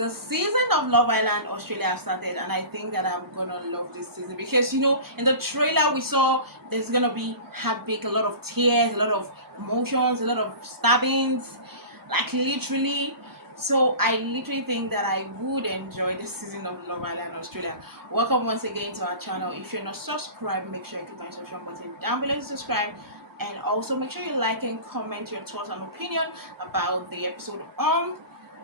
The season of Love Island Australia has started, and I think that I'm gonna love this season because in the trailer we saw there's gonna be heartbreak, a lot of tears, a lot of emotions, a lot of stabbings, like literally. So I literally think that I would enjoy this season of Love Island Australia. Welcome once again to our channel. If you're not subscribed, make sure you click on the subscribe button down below to subscribe, and also make sure you like and comment your thoughts and opinion about the episode on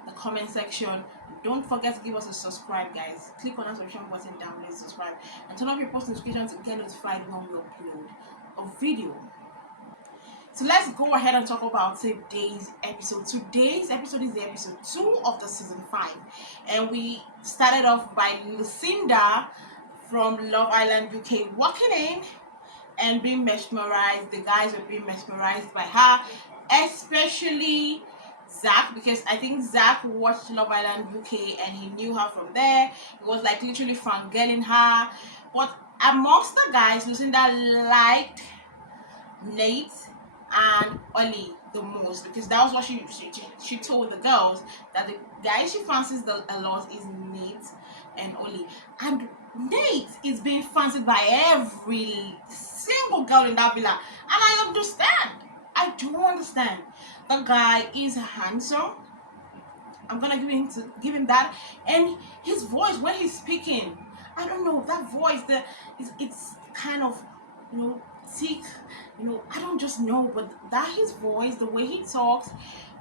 the comment section. Don't forget to give us a subscribe, guys. Click on that subscribe button down below to subscribe and turn on your post notifications to get notified when we upload a video. So let's go ahead and talk about today's episode. Today's episode is the episode 2 of the season 5, and we started off by Lucinda from Love Island UK walking in and being mesmerized. The guys were being mesmerized by her, especially Zach, because I think Zach watched Love Island UK and he knew her from there. He was like literally fangirling her. But amongst the guys, Lucinda liked Nate and Ollie the most, because that was what she told the girls, that the guy she fancies a lot is Nate and Ollie. And Nate is being fancied by every single girl in that villa, and I understand. I do understand. The guy is handsome. I'm gonna give him that. And his voice when he's speaking, I don't know, that voice, it's kind of thick. I don't just know, but that his voice, the way he talks,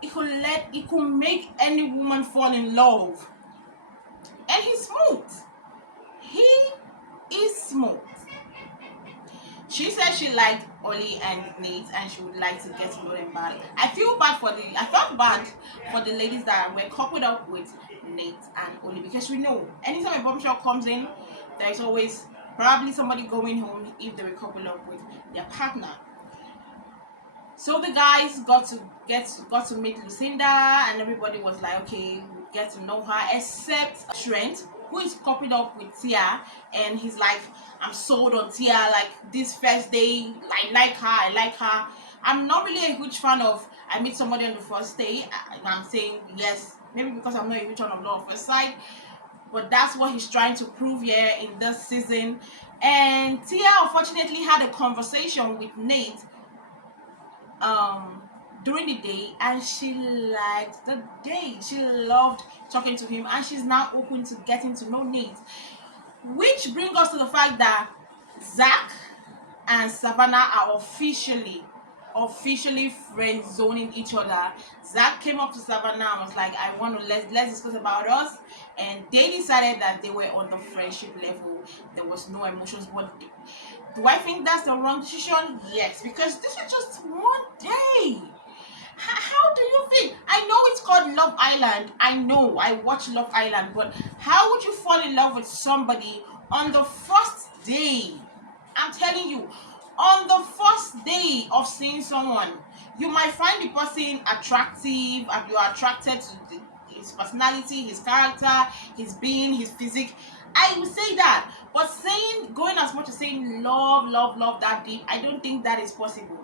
it could make any woman fall in love. And he's smooth. He is smooth. She said she liked Ollie and Nate, and she would like to get to know them better. I felt bad for the ladies that were coupled up with Nate and Ollie, because we know anytime a bombshell comes in, there's always probably somebody going home if they were coupled up with their partner. So the guys got to meet Lucinda, and everybody was like, okay, we'll get to know her, except Trent, who is coupled up with Tia, and he's like, I'm sold on Tia. Like, this first day, I like her. I'm not really a huge fan of I meet somebody on the first day. I'm saying yes, maybe because I'm not a huge fan of love at first sight, but that's what he's trying to prove here in this season. And Tia unfortunately had a conversation with Nate during the day, and she liked the day. She loved talking to him, and she's now open to getting to know Nate, which brings us to the fact that Zach and Savannah are officially friend zoning each other. Zach came up to Savannah and was like, I want to let's discuss about us, and they decided that they were on the friendship level. There was no emotions. But do I think that's the wrong decision? Yes, because this is just one day. How do you think? I know it's called Love Island. I know, I watch Love Island, but how would you fall in love with somebody on the first day? I'm telling you, on the first day of seeing someone, you might find the person attractive, and you are attracted to his personality, his character, his being, his physique. I would say that, but going as much as saying love that deep, I don't think that is possible.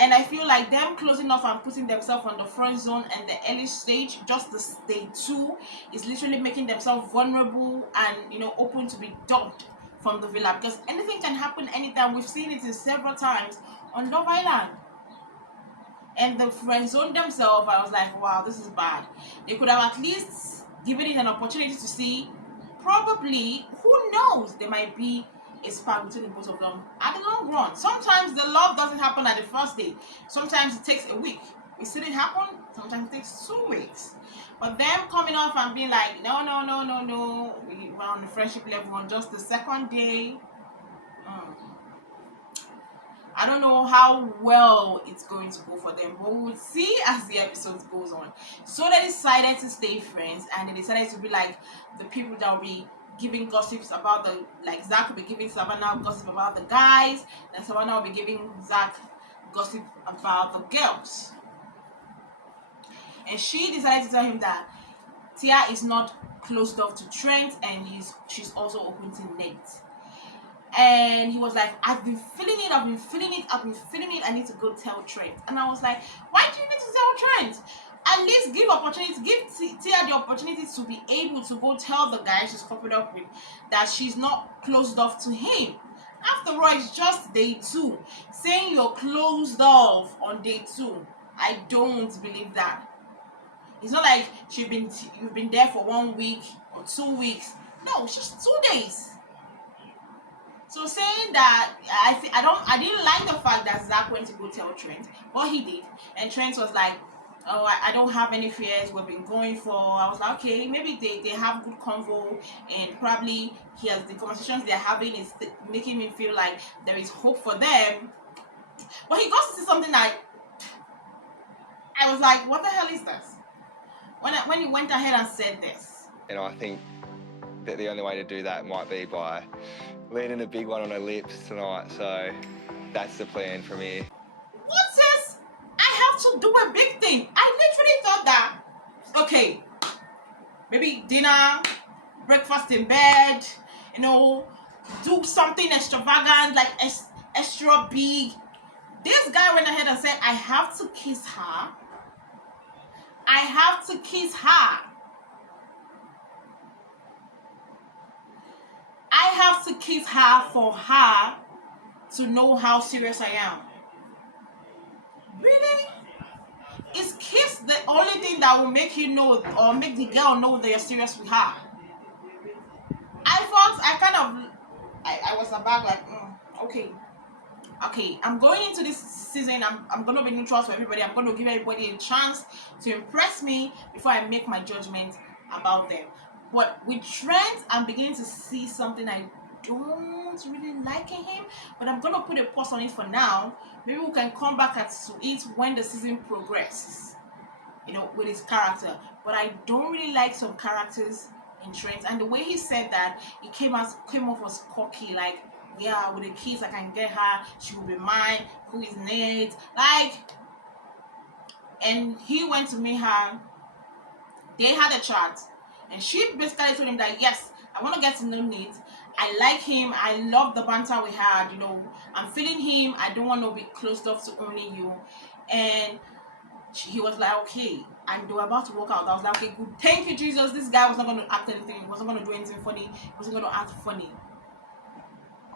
And I feel like them closing off and putting themselves on the front zone and the early stage, just the day 2, is literally making themselves vulnerable and open to be dumped from the villa, because anything can happen anytime. We've seen it several times on Love Island. And the friend zone themselves, I was like, wow, this is bad. They could have at least given it an opportunity to see. Probably, who knows, there might be a spark between the both of them at the long run. Sometimes the love doesn't happen at the first day. Sometimes it takes a week. We see it happen. Sometimes it takes 2 weeks. But them coming off and being like, no, we're on the friendship level on just the second day. I don't know how well it's going to go for them, but we will see as the episode goes on. So they decided to stay friends, and they decided to be like the people that will be giving gossips about Zach will be giving Savannah gossip about the guys, and Savannah will be giving Zach gossip about the girls. And she decided to tell him that Tia is not closed off to Trent, and she's also open to Nate. And he was like, I've been feeling it, I need to go tell Trent. And I was like, why do you need to tell Trent? At least give Tia the opportunity to be able to go tell the guy she's coupled up with that she's not closed off to him. After all, it's just day 2. Saying you're closed off on day 2, I don't believe that. It's not like you've been there for 1 week or 2 weeks. No, it's just 2 days. So saying that, I didn't like the fact that Zach went to go tell Trent, but he did, and Trent was like, "Oh, I don't have any fears. We've been going for." I was like, okay, maybe they have good convo, and probably the conversations they're having is making me feel like there is hope for them. But he got to say something that I was like, what the hell is this? When he went ahead and said this. I think that the only way to do that might be by landing a big one on her lips tonight, so that's the plan from here. What says I have to do a big thing? I literally thought that, okay, maybe dinner, breakfast in bed, do something extravagant, like extra big. This guy went ahead and said, I have to kiss her. I have to kiss her. I have to kiss her for her to know how serious I am. Really? Is kiss the only thing that will make you know, or make the girl know that you're serious with her? I was about like, okay, I'm going into this season, I'm going to be neutral to everybody. I'm going to give everybody a chance to impress me before I make my judgment about them. But with Trent, I'm beginning to see something I don't really like in him, but I'm going to put a pause on it for now. Maybe we can come back to it when the season progresses, with his character. But I don't really like some characters in Trent, and the way he said that, it came off as cocky, like, yeah, with the kids I can get her, she will be mine, who is Nate, like. And he went to meet her, they had a chat, and she basically told him that, yes, I want to get to know Nate, I like him, I love the banter we had, I'm feeling him, I don't want to be closed off to only you. And he was like, okay, and they were about to walk out. I was like, okay, good, thank you, Jesus. This guy was not going to act anything, he wasn't going to do anything funny, he wasn't going to act funny.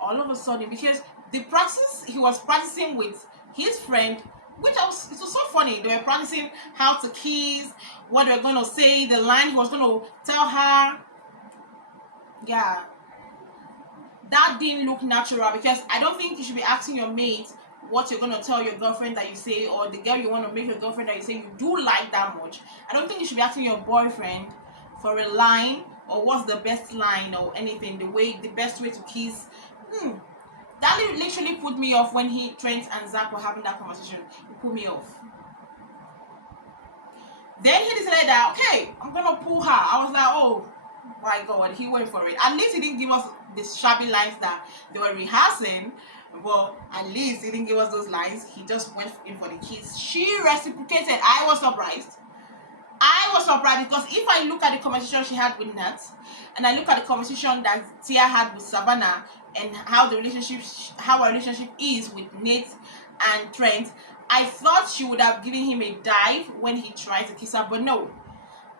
All of a sudden, because the practice he was practicing with his friend, it was so funny. They were practicing how to kiss, what they were going to say, the line he was going to tell her. Yeah, that didn't look natural, because I don't think you should be asking your mate what you're going to tell your girlfriend that you say, or the girl you want to make your girlfriend that you say you do like that much. I don't think you should be asking your boyfriend for a line, or what's the best line, or anything, the best way to kiss. That literally put me off when Trent and Zach were having that conversation. It put me off. Then he decided that, okay, I'm gonna pull her. I was like, oh my God, he went for it. At least he didn't give us the shabby lines that they were rehearsing. But at least he didn't give us those lines. He just went in for the kiss. She reciprocated. I was surprised because if I look at the conversation she had with Nat, and I look at the conversation that Tia had with Savannah, and how our relationship is with Nate and Trent, I thought she would have given him a dive when he tried to kiss her, but no.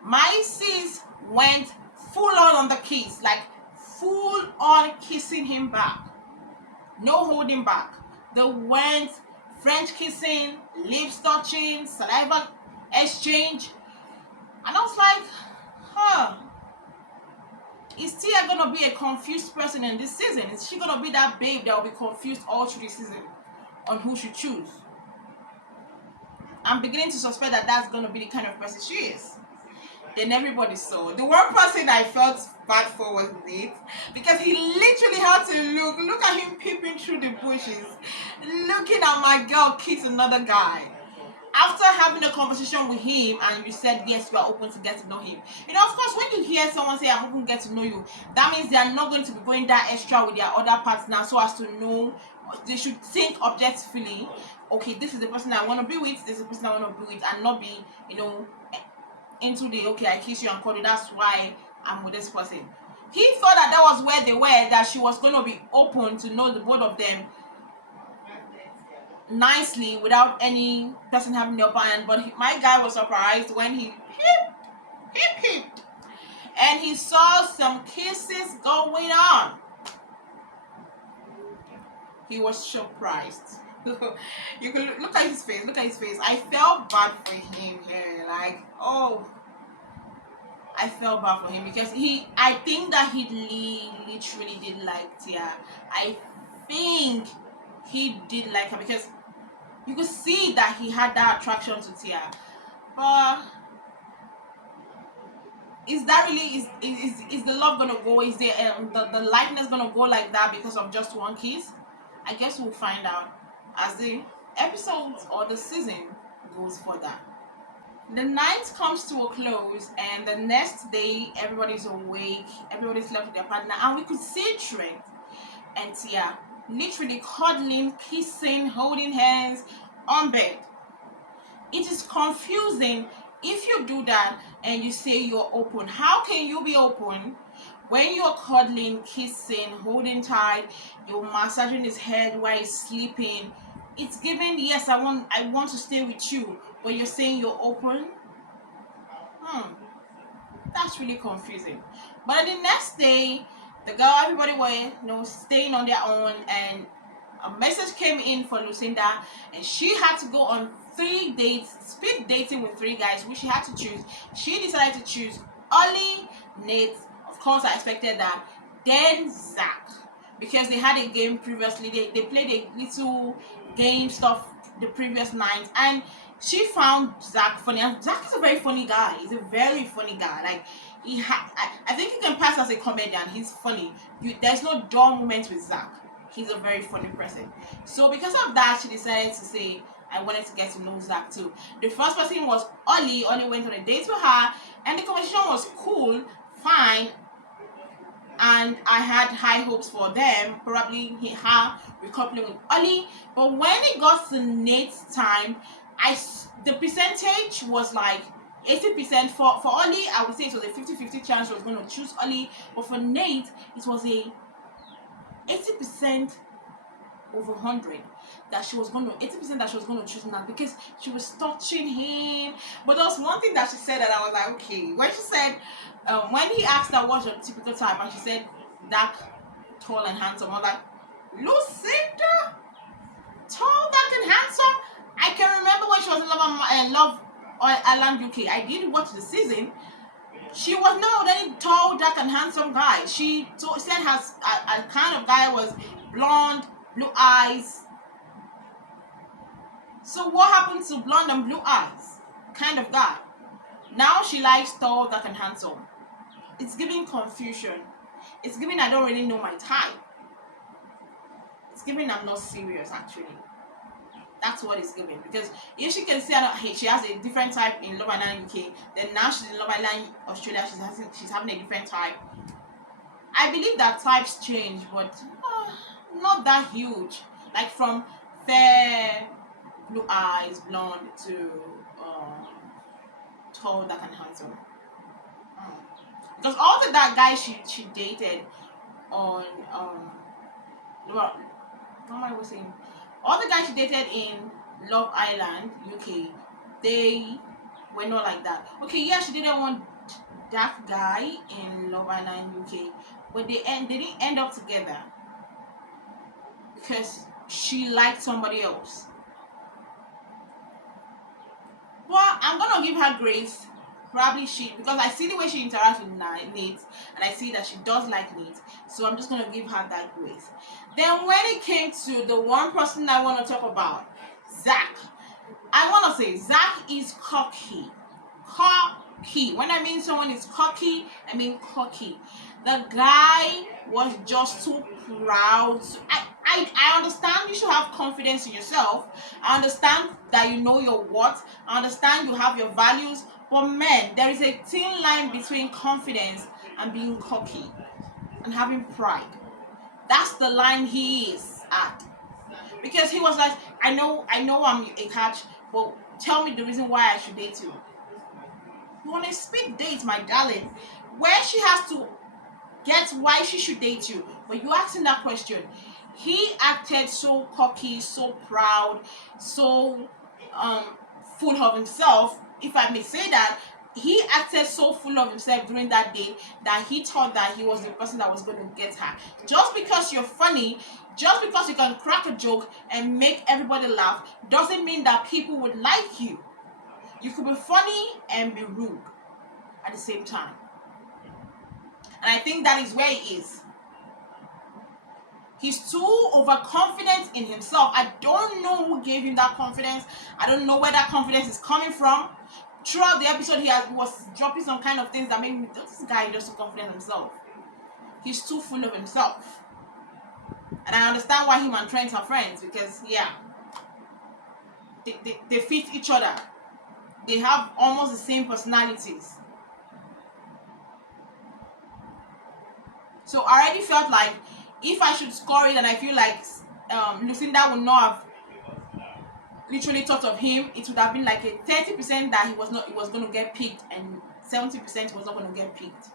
My sis went full on the kiss, like full on kissing him back. No holding back. They went French kissing, lips touching, saliva exchange. And I was like, is Tia gonna be a confused person in this season? Is she gonna be that babe that will be confused all through the season on who she choose? I'm beginning to suspect that that's gonna be the kind of person she is. Then everybody saw. The one person I felt bad for was Nate, because he literally had to look at him peeping through the bushes, looking at my girl kiss another guy. After having a conversation with him, and you said, yes, you are open to get to know him. Of course, when you hear someone say, I'm open to get to know you, that means they are not going to be going that extra with their other partner so as to know. They should think objectively, okay, this is the person I want to be with, this is the person I want to be with, and not be, into the, okay, I kiss you and call you, that's why I'm with this person. He thought that was where they were, that she was going to be open to know the both of them. nicely without any person having the upper hand. But my guy was surprised when he hip, and he saw some kisses going on. He was surprised. You can look at his face. Look at his face. I felt bad for him here. Like, oh, I felt bad for him because I think that he literally did like Tia. I think he did like her because you could see that he had that attraction to Tia. But is that really is the love gonna go? Is the likeness gonna go like that because of just one kiss? I guess we'll find out as the episodes or the season goes further. The night comes to a close, and the next day everybody's awake, everybody's left with their partner, and we could see Trent and Tia literally cuddling, kissing, holding hands on bed. It is confusing if you do that and you say you're open. How can you be open when you're cuddling, kissing, holding tight, you're massaging his head while he's sleeping? It's given, yes, I want to stay with you, but you're saying you're open. That's really confusing. But the next day, the girl, everybody were staying on their own, and a message came in for Lucinda, and she had to go on 3 dates, speed dating with 3 guys, which she had to choose. She decided to choose Ollie, Nate, of course I expected that, then Zach, because they had a game previously. They played a little game stuff the previous night, and she found Zach funny. And Zach is a very funny guy. He's a very funny guy. Like, I think he can pass as a comedian. He's funny. There's no dull moments with Zach. He's a very funny person. So because of that, she decided to say, I wanted to get to know Zach too. The first person was Ollie. Ollie went on a date with her, and the conversation was cool, fine, and I had high hopes for them, probably her recoupling with Ollie. But when it got to Nate's time, the percentage was like 80%. For Ollie, I would say it was a 50-50 chance she was going to choose Ollie, but for Nate, it was a 80% over 100 that she was going to 80% that she was going to choose Nat because she was touching him. But there was one thing that she said that I was like, okay. When she said, when he asked her what's your typical type, and she said dark, tall, and handsome, I was like, Lucinda, tall, dark, and handsome. I can remember when she was in Love Island UK. I did watch the season. She was not any tall, dark, and handsome guy. She said her a kind of guy was blonde, blue eyes. So what happened to blonde and blue eyes kind of guy? Now she likes tall, dark, and handsome. It's giving confusion. It's giving I don't really know my type. It's giving I'm not serious actually. That's what it's giving. Because if she can say, hey, she has a different type in Love Island UK, then now she's in Love Island Australia, she's having a different type. I believe that types change, but not that huge. Like from fair, blue eyes, blonde to tall, dark, and handsome. Because all the that guys she dated on what am I saying? All the guys she dated in Love Island UK, they were not like that. Okay, yeah, she didn't want that guy in Love Island UK, but they didn't end up together because she liked somebody else. But I'm gonna give her grace. Probably because I see the way she interacts with Nate, and I see that she does like Nate, so I'm just gonna give her that grace. Then when it came to the one person I want to talk about, Zach, I want to say Zach is cocky. Cocky. When I mean someone is cocky, I mean cocky. The guy was just too proud. I understand you should have confidence in yourself. I understand that you know your worth. I understand you have your values. But men, there is a thin line between confidence and being cocky and having pride. That's the line he is at. Because he was like, I know I'm a catch, but tell me the reason why I should date you. You want a speed date, my darling, where she has to get why she should date you. But you asking that question. he acted so cocky, so proud, so full of himself, if I may say that. He acted so full of himself during that day that he thought that he was the person that was going to get her. Just because you're funny, just because you can crack a joke and make everybody laugh, doesn't mean that people would like you. You could be funny and be rude at the same time. And I think that is where he is. He's too overconfident in himself. I don't know who gave him that confidence. I don't know where that confidence is coming from. Throughout the episode, was dropping some kind of things that made me, this guy is just so confident in himself. He's too full of himself. And I understand why him and Trent are friends, because, yeah, they fit each other. They have almost the same personalities. So I already felt like if I should score it, and I feel like Lucinda would not have literally thought of him, it would have been like a 30% that he was going to get picked, and 70% he was not going to get picked.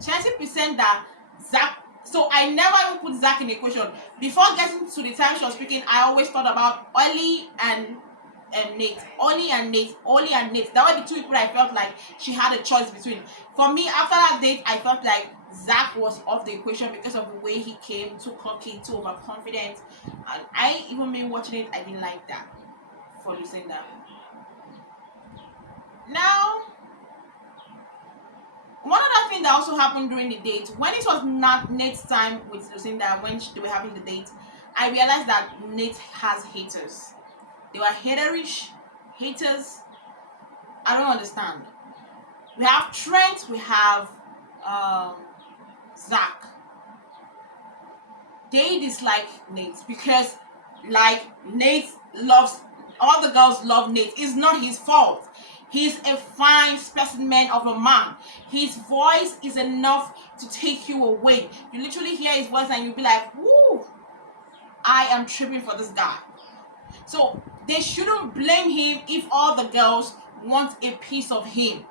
20% that Zach. So I never even put Zach in the equation. Before getting to the time she was speaking, I always thought about Ollie and Nate. Ollie and Nate. That were the two people I felt like she had a choice between. For me, after that date, I felt like Zach was off the equation because of the way he came, too cocky, too overconfident. And I, even me watching it, I didn't like that for Lucinda. Now, one other thing that also happened during the date, when it was not Nate's time with Lucinda, when they were having the date, I realized that Nate has haters. They were haterish haters. I don't understand. We have Trent, we have Zach. They dislike Nate because, like, Nate loves, all the girls love Nate. It's not his fault. He's a fine specimen of a man. His voice is enough to take you away. You literally hear his voice and you'll be like, woo, I am tripping for this guy. So they shouldn't blame him if all the girls want a piece of him.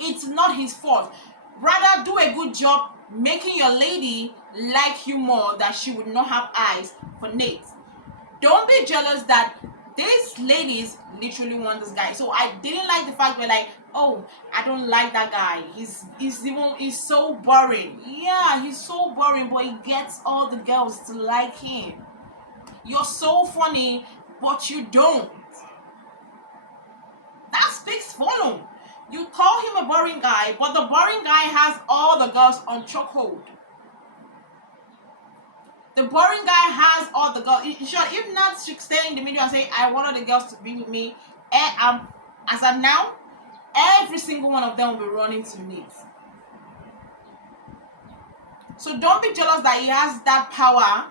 It's not his fault. Rather, do a good job making your lady like you more, that she would not have eyes for Nate. Don't be jealous that these ladies literally want this guy. So I didn't like the fact we're like, oh, I don't like that guy. He's so boring. Yeah, he's so boring, but he gets all the girls to like him. You're so funny, but you don't. That speaks volume. You call him a boring guy, but the boring guy has all the girls on chokehold. The boring guy has all the girls. Sure, if not, she stay in the middle and say, I want all the girls to be with me. As of now, every single one of them will be running to Nate. So don't be jealous that he has that power.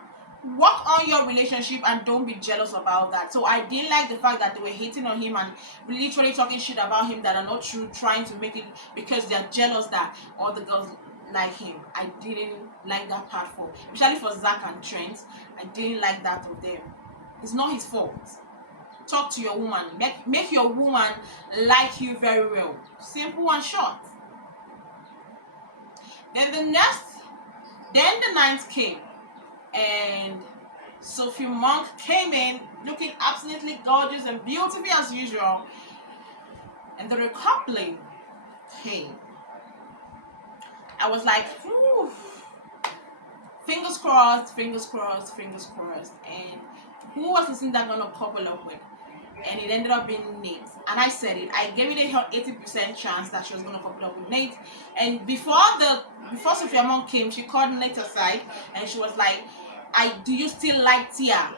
Work on your relationship and don't be jealous about that. So I didn't like the fact that they were hating on him and literally talking shit about him that are not true, trying to make it because they're jealous that all the girls like him. I didn't like that part especially for Zach and Trent. I didn't like that of them. It's not his fault. Talk to your woman. Make your woman like you very well. Simple and short. Then the ninth came, and Sophie Monk came in looking absolutely gorgeous and beautiful as usual, and the recoupling came. I was like, whew, fingers crossed, fingers crossed, fingers crossed. And who was Lucinda gonna couple up with? And it ended up being Nate. And I said it. I gave it a 80% chance that she was gonna couple up with Nate. And before Sophia Monk came, she called Nate aside and she was like, do you still like Tia?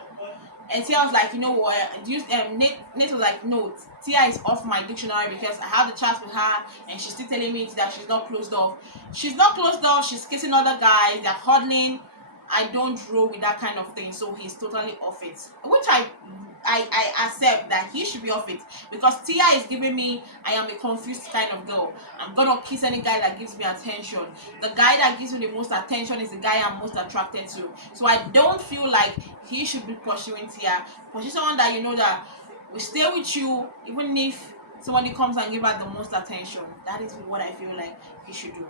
And Tia was like, you know what? Nate was like, no, Tia is off my dictionary because I had a chat with her and she's still telling me that she's not closed off. She's not closed off. She's kissing other guys. They're cuddling. I don't roll with that kind of thing. So he's totally off it. Which I accept that he should be off it, because Tia is giving me, I am a confused kind of girl. I'm gonna kiss any guy that gives me attention. The guy that gives me the most attention is the guy I'm most attracted to. So I don't feel like he should be pursuing Tia. Pursue someone that you know that will stay with you even if somebody comes and give her the most attention. That is what I feel like he should do.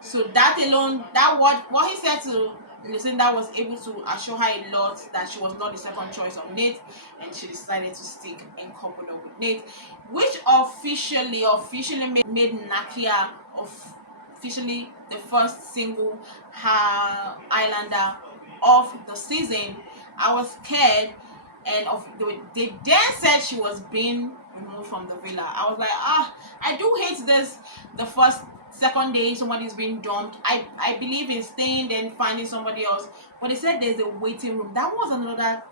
So that alone, that what he said to Lucinda was able to assure her a lot that she was not the second choice of Nate, and she decided to stick and couple up with Nate, which officially made Nakia officially the first single Islander of the season. I was scared, and they then said she was being removed from the villa. I was like, I do hate this. The second day somebody's being dumped. I believe in staying then finding somebody else, but they said there's a waiting room. That was another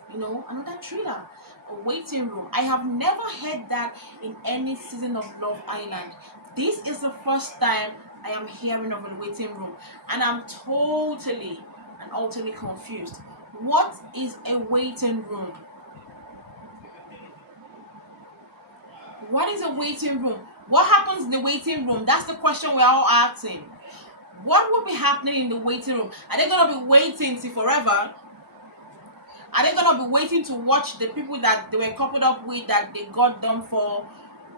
thriller, a waiting room. I have never heard that in any season of Love Island. This is the first time I am hearing of a waiting room, and I'm totally and utterly confused. What is a waiting room? What is a waiting room? What happens in the waiting room? That's the question we're all asking. What will be happening in the waiting room? Are they going to be waiting till forever? Are they going to be waiting to watch the people that they were coupled up with, that they got them for,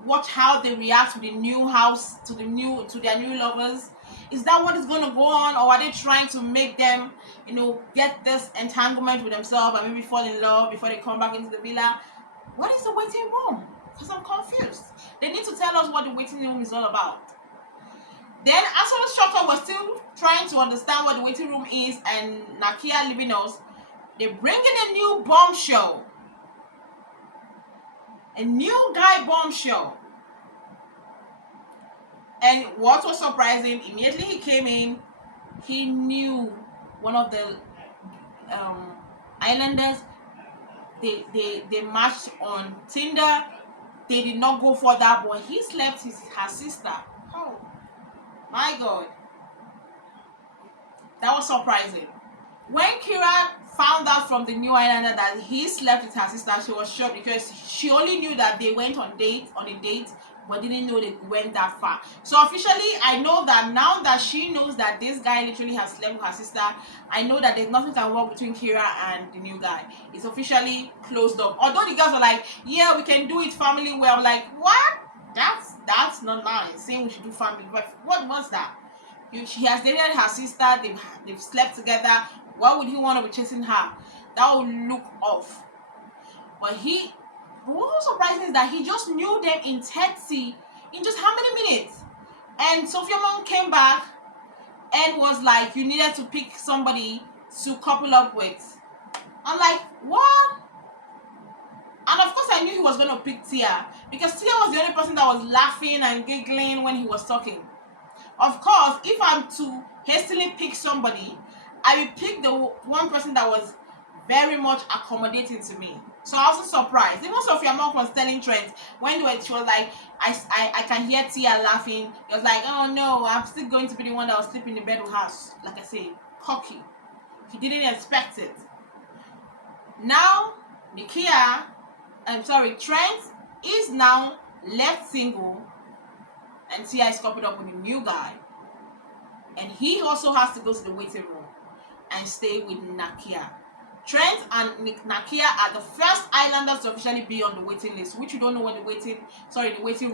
watch how they react to the new house, to their new lovers? Is that what is going to go on, or are they trying to make them, get this entanglement with themselves and maybe fall in love before they come back into the villa? What is the waiting room? Because I'm confused. They need to tell us what the waiting room is all about. Then, as well as Shopper was still trying to understand what the waiting room is, and Nakia leaving us, they bring in a new bombshell. A new guy bombshell. And what was surprising, immediately he came in, he knew one of the islanders. They matched on Tinder. They did not go for that, but he slept her sister. Oh my God, that was surprising. When Kira found out from the new islander that he slept with her sister, she was shocked, because she only knew that they went on a date, but didn't know they went that far. So officially, I know that now that she knows that this guy literally has slept with her sister, I know that there's nothing can work between Kira and the new guy. It's officially closed up. Although the girls are like, yeah, we can do it family way. I'm like, what? That's not nice. Saying we should do family. But what was that? She has dated her sister. They've slept together. Why would he want to be chasing her? That would look off. But what was surprising is that he just knew them in just how many minutes? And Sophia Mom came back and was like, you needed to pick somebody to couple up with. I'm like, what? And of course I knew he was going to pick Tia, because Tia was the only person that was laughing and giggling when he was talking. Of course, if I'm to hastily pick somebody, I will pick the one person that was very much accommodating to me. So I wasn't surprised. Even Sophia Monk was telling Trent when she was like, I can hear Tia laughing. He was like, oh no, I'm still going to be the one that was sleeping in the bed with her. Like I say, cocky. He didn't expect it. Now, Trent is now left single, and Tia is coupled up with a new guy. And he also has to go to the waiting room and stay with Nakia. Trent and Nakia are the first islanders to officially be on the waiting list, which you don't know what the waiting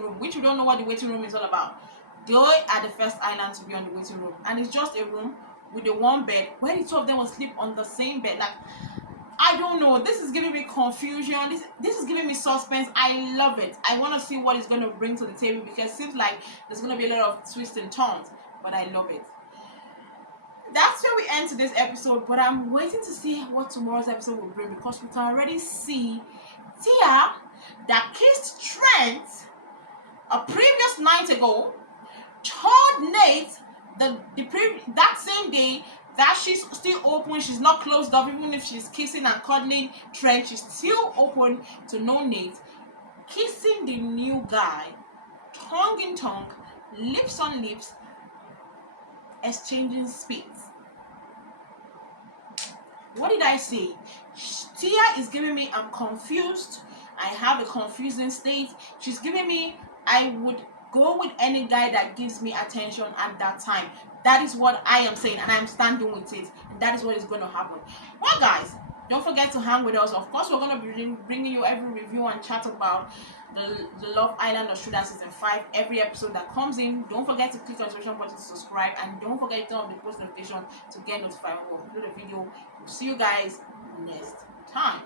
room, which you don't know what the waiting room is all about. They are the first island to be on the waiting room, and it's just a room with a one bed where the two of them will sleep on the same bed. Like, I don't know. This is giving me confusion. This is giving me suspense. I love it. I want to see what it's going to bring to the table, because it seems like there's going to be a lot of twists and turns, but I love it. That's where we end today's episode, but I'm waiting to see what tomorrow's episode will bring, because we can already see Tia that kissed Trent a previous night ago told Nate that same day that she's still open, she's not closed up. Even if she's kissing and cuddling Trent, she's still open to know Nate. Kissing the new guy, tongue in tongue, lips on lips, exchanging spits. What did I say? Tia is giving me, I'm confused. I have a confusing state. She's giving me, I would go with any guy that gives me attention at that time. That is what I am saying, and I'm standing with it. And that is what is going to happen. Well, guys, Don't forget to hang with us. Of course, we're going to be bringing you every review and chat about the Love Island Australia season 5. Every episode that comes in, don't forget to click on the subscription button to subscribe, and don't forget to turn on the post notification to get notified when we upload a video. We'll see you guys next time.